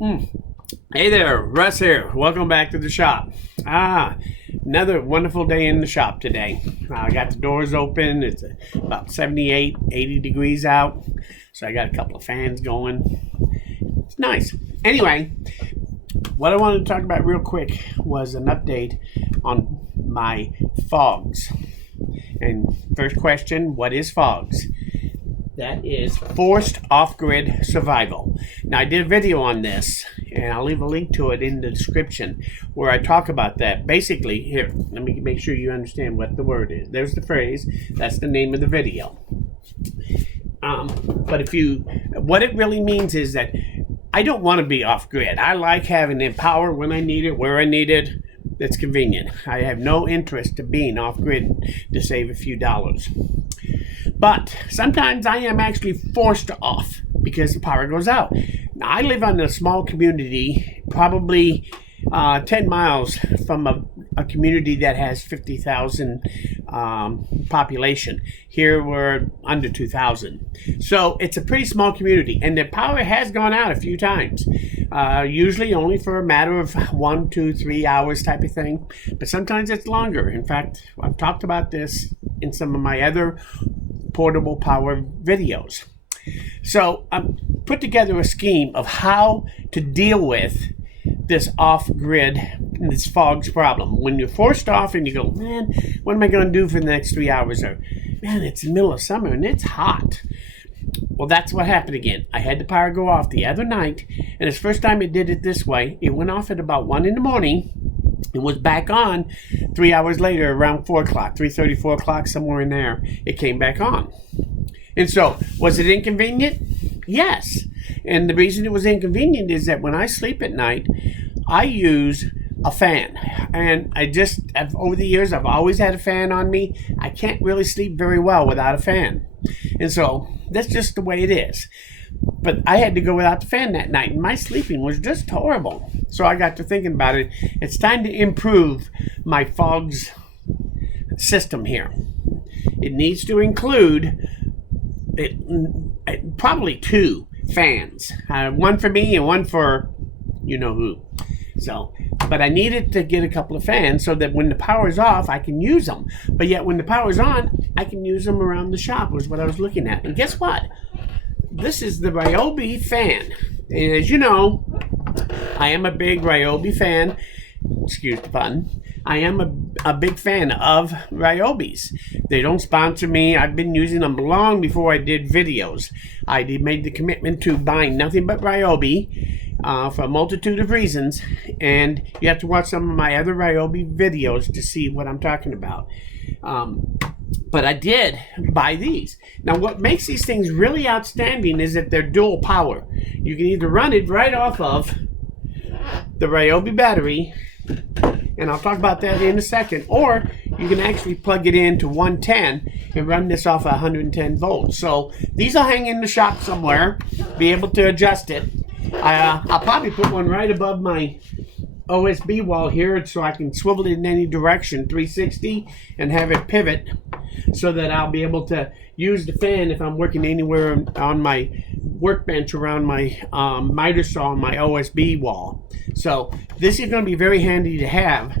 Hey there, Russ here. Welcome back to the shop. Another wonderful day in the shop today. I got the doors open. It's about 78, 80 degrees out. So I got a couple of fans going. It's nice. Anyway, what I wanted to talk about real quick was an update on my FOGS. And first question, what is FOGS? That is Forced Off-Grid Survival. Now, I did a video on this, and I'll leave a link to it in the description where I talk about that. Basically, here, let me make sure you understand what the word is. There's the phrase. That's the name of the video. But what it really means is that I don't want to be off-grid. I like having the power when I need it, where I need it. That's convenient. I have no interest in being off-grid to save a few dollars. But sometimes I am actually forced off because the power goes out. Now, I live in a small community, probably 10 miles from a community that has 50,000 population. Here we're under 2,000. So it's a pretty small community, and the power has gone out a few times. Usually only for a matter of 1, 2, 3 hours type of thing. But sometimes it's longer. In fact, I've talked about this in some of my other portable power videos. So I put together a scheme of how to deal with this off-grid, this FOGS problem. When you're forced off and you go, man, what am I going to do for the next 3 hours? Or, man, it's the middle of summer and it's hot. Well, that's what happened again. I had the power go off the other night, and it's the first time it did it this way. It went off at about 1 in the morning. It was back on 3 hours later, around 4 o'clock, 3:30, 4 o'clock, somewhere in there. It came back on. And so, was it inconvenient? Yes. And the reason it was inconvenient is that when I sleep at night, I use a fan. And over the years, I've always had a fan on me. I can't really sleep very well without a fan. And so, that's just the way it is. But I had to go without the fan that night, and my sleeping was just horrible. So I got to thinking about it. It's time to improve my FOGS system here. It needs to include probably 2 fans. One for me and one for you-know-who. So, but I needed to get a couple of fans so that when the power's off, I can use them. But yet when the power's on, I can use them around the shop, was what I was looking at. And guess what? This is the Ryobi fan. And as you know, I am a big Ryobi fan. Excuse the pun. I am a big fan of Ryobis. They don't sponsor me. I've been using them long before I did videos. I made the commitment to buying nothing but Ryobi for a multitude of reasons. And you have to watch some of my other Ryobi videos to see what I'm talking about. But I did buy these. Now, what makes these things really outstanding is that they're dual power. You can either run it right off of the Ryobi battery, and I'll talk about that in a second, or you can actually plug it into 110 and run this off 110 volts. So these will hang in the shop somewhere, be able to adjust it. I'll probably put one right above my OSB wall here so I can swivel it in any direction, 360, and have it pivot so that I'll be able to use the fan if I'm working anywhere on my workbench around my miter saw on my OSB wall. So this is going to be very handy to have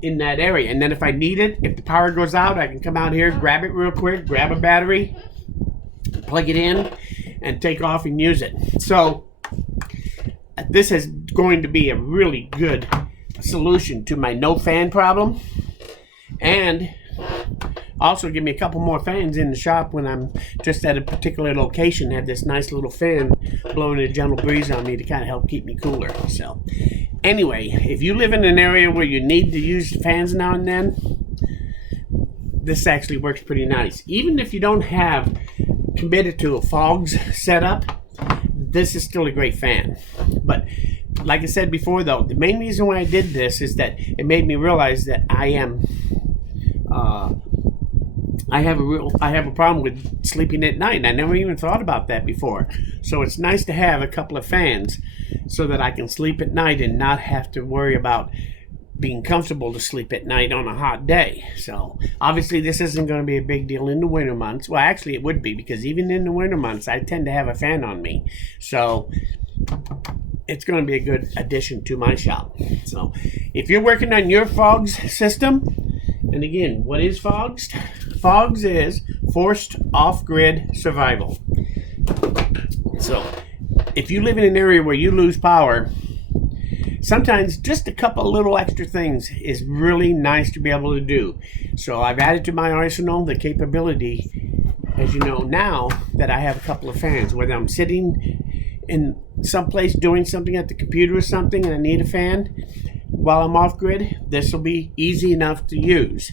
in that area. And then if I need it, if the power goes out, I can come out here, grab it real quick, grab a battery, plug it in, and take off and use it. So this is going to be a really good solution to my no fan problem, and also give me a couple more fans in the shop when I'm just at a particular location. Have this nice little fan blowing a gentle breeze on me to kind of help keep me cooler. So anyway, if you live in an area where you need to use fans now and then, this actually works pretty nice. Even if you don't have committed to a FOGS setup, this is still a great fan. But like I said before, though, the main reason why I did this is that it made me realize that I have a problem with sleeping at night, and I never even thought about that before. So it's nice to have a couple of fans so that I can sleep at night and not have to worry about being comfortable to sleep at night on a hot day. So obviously this isn't going to be a big deal in the winter months. Well, actually it would be, because even in the winter months I tend to have a fan on me. So it's going to be a good addition to my shop. So if you're working on your FOGS system, and again, what is FOGS? FOGS is forced off-grid survival. So if you live in an area where you lose power, sometimes just a couple little extra things is really nice to be able to do. So I've added to my arsenal the capability, as you know now, that I have a couple of fans. Whether I'm sitting in some place doing something at the computer or something and I need a fan while I'm off grid, this will be easy enough to use.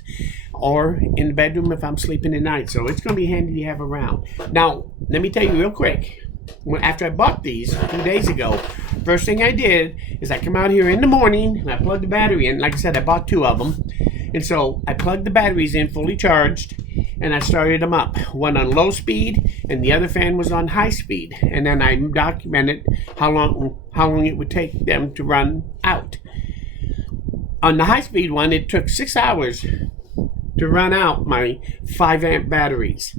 Or in the bedroom if I'm sleeping at night. So it's going to be handy to have around. Now, let me tell you real quick. After I bought these 2 days ago, first thing I did is I come out here in the morning and I plugged the battery in. Like I said, I bought 2 of them. And so I plugged the batteries in fully charged and I started them up. One on low speed and the other fan was on high speed. And then I documented how long it would take them to run out. On the high speed one, it took 6 hours to run out my 5 amp batteries.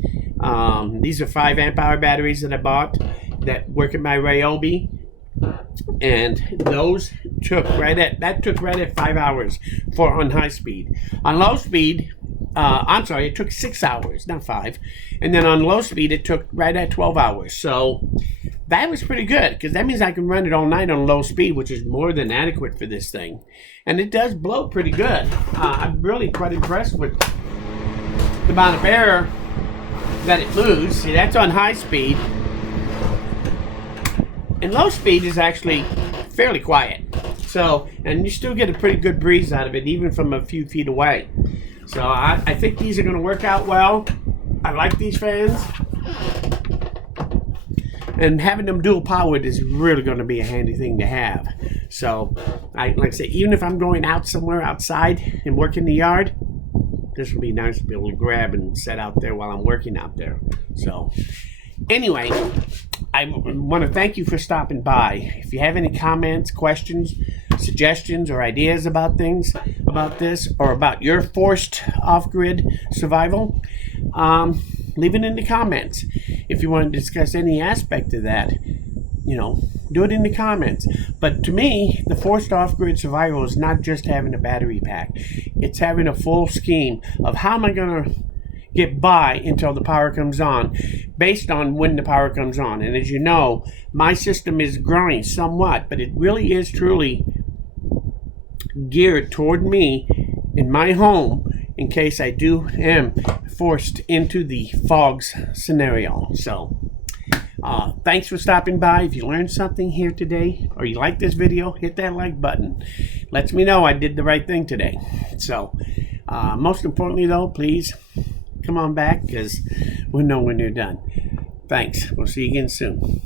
These are 5 amp hour batteries that I bought that work in my Ryobi, and those took right at 5 hours for on high speed. On low speed, it took 6 hours, not 5, and then on low speed it took right at 12 hours. So that was pretty good because that means I can run it all night on low speed, which is more than adequate for this thing, and it does blow pretty good. I'm really quite impressed with the amount of air that it moves. See, that's on high speed, and low speed is actually fairly quiet. So, and you still get a pretty good breeze out of it even from a few feet away. So I think these are going to work out well. I like these fans, and having them dual powered is really going to be a handy thing to have. So like I say, even if I'm going out somewhere outside and work in the yard, this would be nice to be able to grab and set out there while I'm working out there. So anyway, I want to thank you for stopping by. If you have any comments, questions, suggestions, or ideas about things about this or about your forced off-grid survival, leave it in the comments. If you want to discuss any aspect of that, do it in the comments. But to me, the forced off-grid survival is not just having a battery pack. It's having a full scheme of how am I going to get by until the power comes on, based on when the power comes on. And as you know, my system is growing somewhat, but it really is truly geared toward me in my home in case I am forced into the FOGS scenario. So thanks for stopping by. If you learned something here today or you like this video, hit that like button. Lets me know I did the right thing today. So most importantly though, please come on back because we'll know when you're done. Thanks. We'll see you again soon.